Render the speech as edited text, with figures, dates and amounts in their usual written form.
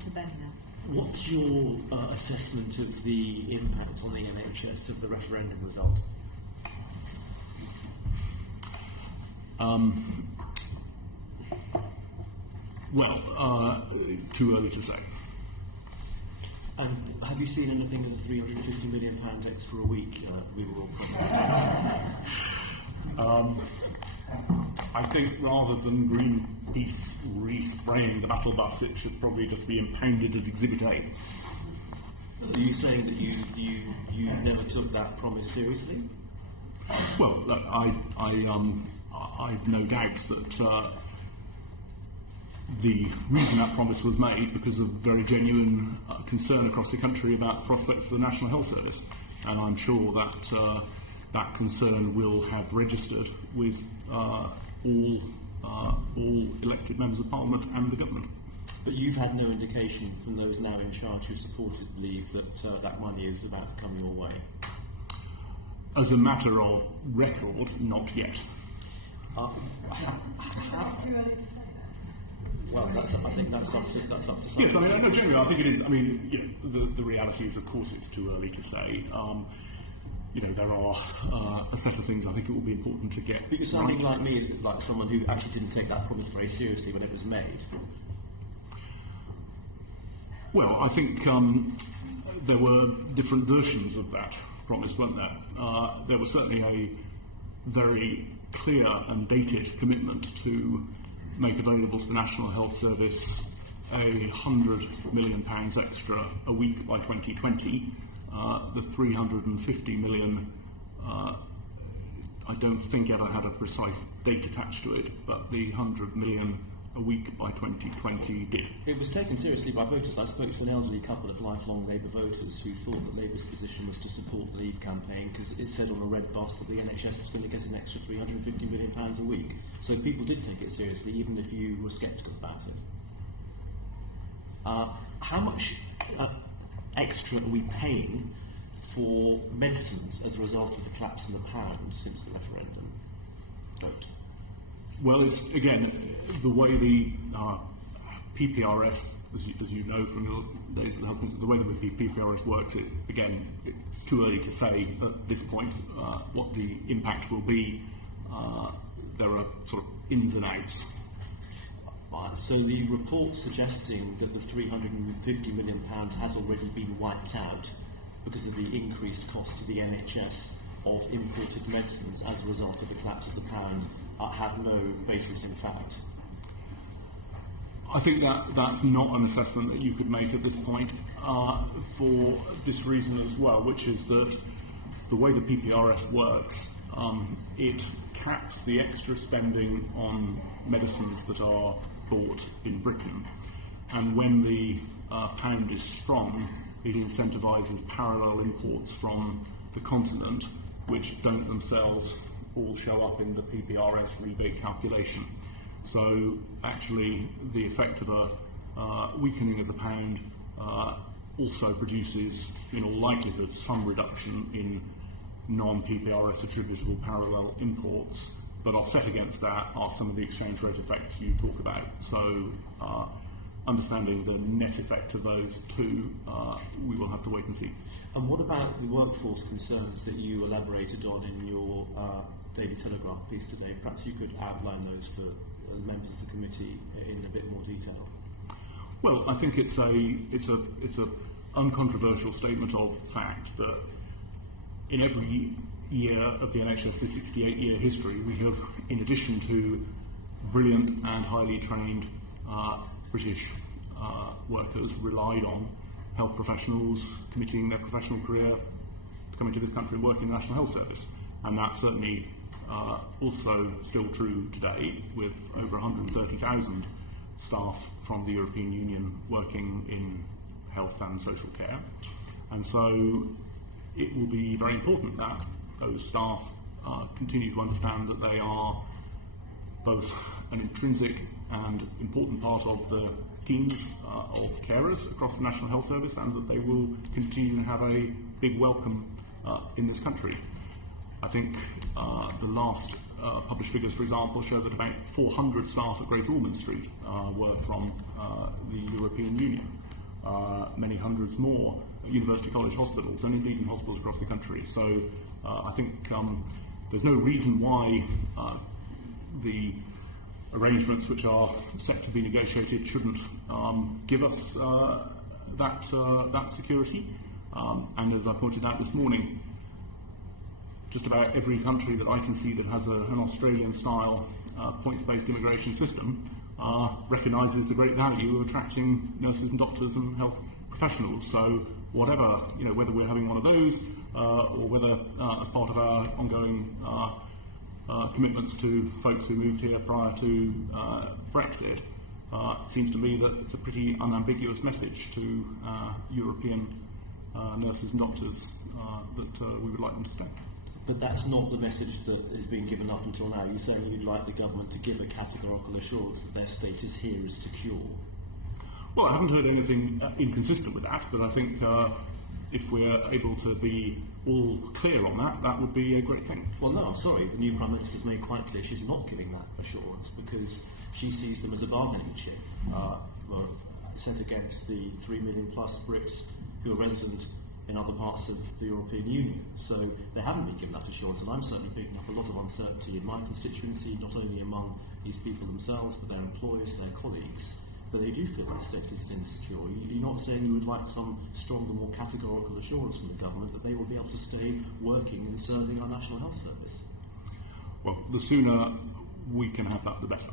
to bend them. What's your assessment of the impact on the NHS of the referendum result? Too early to say. And have you seen anything of the £350 million extra a week we were all promised? I think rather than Greenpeace re-spraying the battle bus, it should probably just be impounded as Exhibit A. Are you saying that you never took that promise seriously? Well, I've no doubt that the reason that promise was made because of very genuine concern across the country about the prospects of the National Health Service, and I'm sure that that concern will have registered with all elected members of Parliament and the government. But you've had no indication from those now in charge who supported Leave that that money is about to come your way? As a matter of record, not yet. Too early to say that. Well, I think that's up to some. Yes, generally, I think it is. The reality is, of course, it's too early to say. There are a set of things I think it will be important to get. But you're sounding like me, like someone who actually didn't take that promise very seriously when it was made. Well, I think there were different versions of that promise, weren't there? There was certainly a very clear and dated commitment to make available to the National Health Service £100 million extra a week by 2020. The 350 million, I don't think ever had a precise date attached to it, but the 100 million a week by 2020 did. It was taken seriously by voters. I spoke to an elderly couple of lifelong Labour voters who thought that Labour's position was to support the Leave campaign because it said on a red bus that the NHS was going to get an extra £350 million a week. So people did take it seriously, even if you were sceptical about it. How much extra are we paying for medicines as a result of the collapse in the pound since the referendum vote? Well, it's, again, the way the PPRS, as you know from your days at Health, the way the PPRS works, it's too early to say at this point what the impact will be. There are sort of ins and outs. So the report suggesting that the £350 million has already been wiped out because of the increased cost to the NHS of imported medicines as a result of the collapse of the pound have no basis in fact. I think that's not an assessment that you could make at this point for this reason as well, which is that the way the PPRS works, it caps the extra spending on medicines that are bought in Britain, and when the pound is strong, it incentivises parallel imports from the continent, which don't themselves all show up in the PPRS rebate calculation. So actually the effect of a weakening of the pound also produces, in all likelihood, some reduction in non-PPRS attributable parallel imports, but offset against that are some of the exchange rate effects you talk about. So understanding the net effect of those two, we will have to wait and see. And what about the workforce concerns that you elaborated on in your Daily Telegraph piece today? Perhaps you could outline those for members of the committee in a bit more detail. Well, I think it's a uncontroversial statement of fact that in every year of the NHS's 68-year history, we have, in addition to brilliant and highly trained British workers, relied on health professionals committing their professional career to come into this country and work in the National Health Service. And that's certainly also still true today, with over 130,000 staff from the European Union working in health and social care. And so it will be very important that those staff continue to understand that they are both an intrinsic and important part of the teams of carers across the National Health Service, and that they will continue to have a big welcome in this country. I think the last published figures, for example, show that about 400 staff at Great Ormond Street were from the European Union. many hundreds more at University College hospitals and indeed in hospitals across the country. So I think there's no reason why the arrangements which are set to be negotiated shouldn't give us that security. And as I pointed out this morning, just about every country that I can see that has an Australian-style points-based immigration system recognises the great value of attracting nurses and doctors and health professionals. So whatever, whether we're having one of those or whether as part of our ongoing commitments to folks who moved here prior to Brexit, it seems to me that it's a pretty unambiguous message to European nurses and doctors that we would like them to stay. But that's not the message that is being given up until now. You're saying you'd like the government to give a categorical assurance that their status here is secure. Well, I haven't heard anything inconsistent with that, but I think if we're able to be all clear on that, that would be a great thing. Well, no, I'm sorry. The new Prime Minister's made quite clear she's not giving that assurance because she sees them as a bargaining chip set against the 3 million plus Brits who are resident in other parts of the European Union. So they haven't been given that assurance, and I'm certainly picking up a lot of uncertainty in my constituency, not only among these people themselves, but their employers, their colleagues, that they do feel their status is insecure. You're not saying you would like some stronger, more categorical assurance from the government that they will be able to stay working and serving our National Health Service? Well, the sooner we can have that, the better.